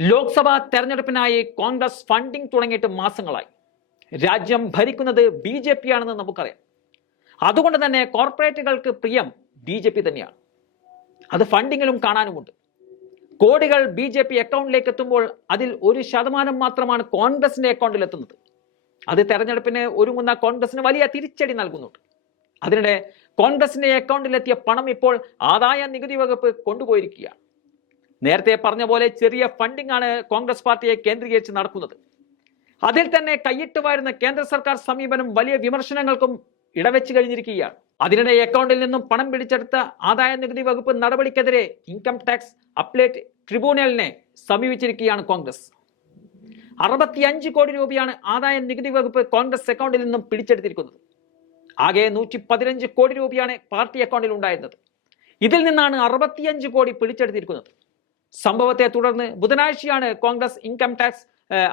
Lok Sabha തെരഞ്ഞെടുപ്പിനായി Congress funding തുടങ്ങിയിട്ട് മാസങ്ങളായി. രാജ്യം ഭരിക്കുന്നത് ബി ജെ പി ആണെന്ന് നമുക്കറിയാം. അതുകൊണ്ട് തന്നെ കോർപ്പറേറ്റുകൾക്ക് പ്രിയം ബി ജെ പി തന്നെയാണ്. അത് ഫണ്ടിങ്ങിലും കാണാനുമുണ്ട്. കോടികൾ ബി ജെ പി അക്കൗണ്ടിലേക്ക് എത്തുമ്പോൾ അതിൽ ഒരു ശതമാനം മാത്രമാണ് കോൺഗ്രസിന്റെ അക്കൗണ്ടിൽ എത്തുന്നത് അത് തെരഞ്ഞെടുപ്പിന് ഒരുങ്ങുന്ന കോൺഗ്രസിന് വലിയ തിരിച്ചടി നൽകുന്നുണ്ട്. അതിനിടെ കോൺഗ്രസിന്റെ അക്കൗണ്ടിലെത്തിയ പണം ഇപ്പോൾ ആദായ നികുതി വകുപ്പ് കൊണ്ടുപോയിരിക്കുകയാണ്. നേരത്തെ പറഞ്ഞ പോലെ ചെറിയ ഫണ്ടിംഗ് ആണ് കോൺഗ്രസ് പാർട്ടിയെ കേന്ദ്രീകരിച്ച് നടക്കുന്നത്. അതിൽ തന്നെ കൈയിട്ട് വാരുന്ന കേന്ദ്ര സർക്കാർ സമീപനം വലിയ വിമർശനങ്ങൾക്കും ഇടവെച്ച് കഴിഞ്ഞിരിക്കുകയാണ്. അതിനിടെ അക്കൗണ്ടിൽ നിന്നും പണം പിടിച്ചെടുത്ത ആദായ നികുതി വകുപ്പ് നടപടിക്കെതിരെ ഇൻകം ടാക്സ് അപ്ലേറ്റ് ട്രിബ്യൂണലിനെ സമീപിച്ചിരിക്കുകയാണ് കോൺഗ്രസ്. അറുപത്തിയഞ്ച് കോടി രൂപയാണ് ആദായ നികുതി വകുപ്പ് കോൺഗ്രസ് അക്കൗണ്ടിൽ നിന്നും പിടിച്ചെടുത്തിരിക്കുന്നത്. ആകെ നൂറ്റി പതിനഞ്ച് കോടി രൂപയാണ് പാർട്ടി അക്കൗണ്ടിൽ ഉണ്ടായിരുന്നത്. ഇതിൽ നിന്നാണ് അറുപത്തിയഞ്ച് കോടി പിടിച്ചെടുത്തിരിക്കുന്നത്. സംഭവത്തെ തുടർന്ന് ബുധനാഴ്ചയാണ് കോൺഗ്രസ് ഇൻകം ടാക്സ്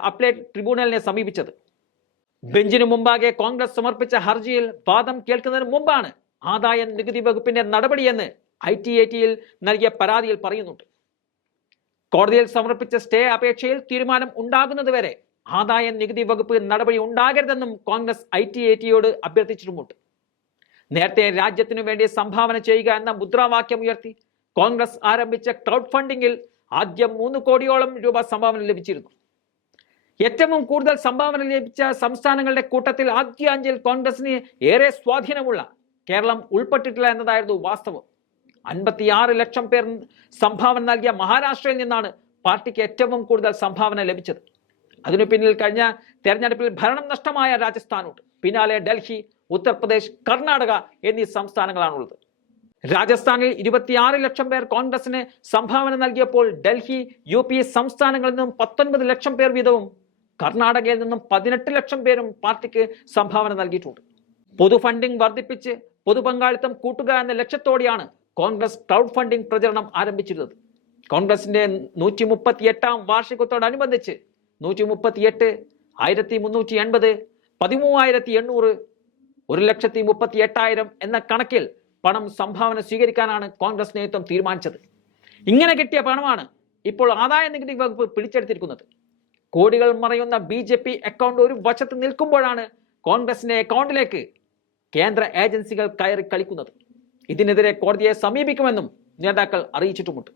അപ്ലേറ്റ് ട്രിബ്യൂണലിനെ സമീപിച്ചത്. ബെഞ്ചിനു മുമ്പാകെ കോൺഗ്രസ് സമർപ്പിച്ച ഹർജിയിൽ വാദം കേൾക്കുന്നതിന് മുമ്പാണ് ആദായ നികുതി വകുപ്പിന്റെ നടപടിയെന്ന് ഐ ടി ഐ ടിയിൽ നൽകിയ പരാതിയിൽ പറയുന്നുണ്ട്. കോടതിയിൽ സമർപ്പിച്ച സ്റ്റേ അപേക്ഷയിൽ തീരുമാനം ഉണ്ടാകുന്നതുവരെ ആദായ നികുതി വകുപ്പ് നടപടി ഉണ്ടാകരുതെന്നും കോൺഗ്രസ് ഐ ടി ഐ ടിയോട് അഭ്യർത്ഥിച്ചിട്ടുമുണ്ട്. നേരത്തെ രാജ്യത്തിനു വേണ്ടി സംഭാവന ചെയ്യുക എന്ന മുദ്രാവാക്യം ഉയർത്തി കോൺഗ്രസ് ആരംഭിച്ച ക്രൗഡ് ഫണ്ടിങ്ങിൽ ആദ്യം മൂന്ന് കോടിയോളം രൂപ സംഭാവന ലഭിച്ചിരുന്നു. ഏറ്റവും കൂടുതൽ സംഭാവന ലഭിച്ച സംസ്ഥാനങ്ങളുടെ കൂട്ടത്തിൽ ആദ്യ അഞ്ചിൽ കോൺഗ്രസിന് ഏറെ സ്വാധീനമുള്ള കേരളം ഉൾപ്പെട്ടിട്ടില്ല എന്നതായിരുന്നു വാസ്തവം. അൻപത്തിയാറ് ലക്ഷം പേർ സംഭാവന നൽകിയ മഹാരാഷ്ട്രയിൽ നിന്നാണ് പാർട്ടിക്ക് ഏറ്റവും കൂടുതൽ സംഭാവന ലഭിച്ചത്. അതിനു പിന്നിൽ കഴിഞ്ഞ തെരഞ്ഞെടുപ്പിൽ ഭരണം നഷ്ടമായ രാജസ്ഥാനുണ്ട്. പിന്നാലെ ഡൽഹി ഉത്തർപ്രദേശ് കർണാടക എന്നീ സംസ്ഥാനങ്ങളാണുള്ളത്. രാജസ്ഥാനിൽ ഇരുപത്തിയാറ് ലക്ഷം പേർ കോൺഗ്രസിന് സംഭാവന നൽകിയപ്പോൾ ഡൽഹി യു പി സംസ്ഥാനങ്ങളിൽ നിന്നും പത്തൊൻപത് ലക്ഷം പേർ വീതവും കർണാടകയിൽ നിന്നും പതിനെട്ട് ലക്ഷം പേരും പാർട്ടിക്ക് സംഭാവന നൽകിയിട്ടുണ്ട്. പൊതു ഫണ്ടിംഗ് വർദ്ധിപ്പിച്ച് പൊതുപങ്കാളിത്തം കൂട്ടുക എന്ന ലക്ഷ്യത്തോടെയാണ് കോൺഗ്രസ് ക്രൗഡ് ഫണ്ടിംഗ് പ്രചരണം ആരംഭിച്ചിരുന്നത്. കോൺഗ്രസിന്റെ നൂറ്റി മുപ്പത്തി എട്ടാം വാർഷികത്തോടനുബന്ധിച്ച് നൂറ്റി മുപ്പത്തി എട്ട് ആയിരത്തി മുന്നൂറ്റി എൺപത് പതിമൂവായിരത്തി എണ്ണൂറ് ഒരു ലക്ഷത്തി മുപ്പത്തി എട്ടായിരം എന്ന കണക്കിൽ പണം സംഭാവന സ്വീകരിക്കാനാണ് കോൺഗ്രസ് നേതൃത്വം തീരുമാനിച്ചത്. ഇങ്ങനെ കിട്ടിയ പണമാണ് ഇപ്പോൾ ആദായ നികുതി വകുപ്പ് പിടിച്ചെടുത്തിരിക്കുന്നത്. കോടികൾ മറയുന്ന ബി ജെ പി അക്കൗണ്ട് ഒരു വശത്ത് നിൽക്കുമ്പോഴാണ് കോൺഗ്രസിന്റെ അക്കൗണ്ടിലേക്ക് കേന്ദ്ര ഏജൻസികൾ കയറി കളിക്കുന്നത്. ഇതിനെതിരെ കോടതിയെ സമീപിക്കുമെന്നും നേതാക്കൾ അറിയിച്ചിട്ടുമുണ്ട്.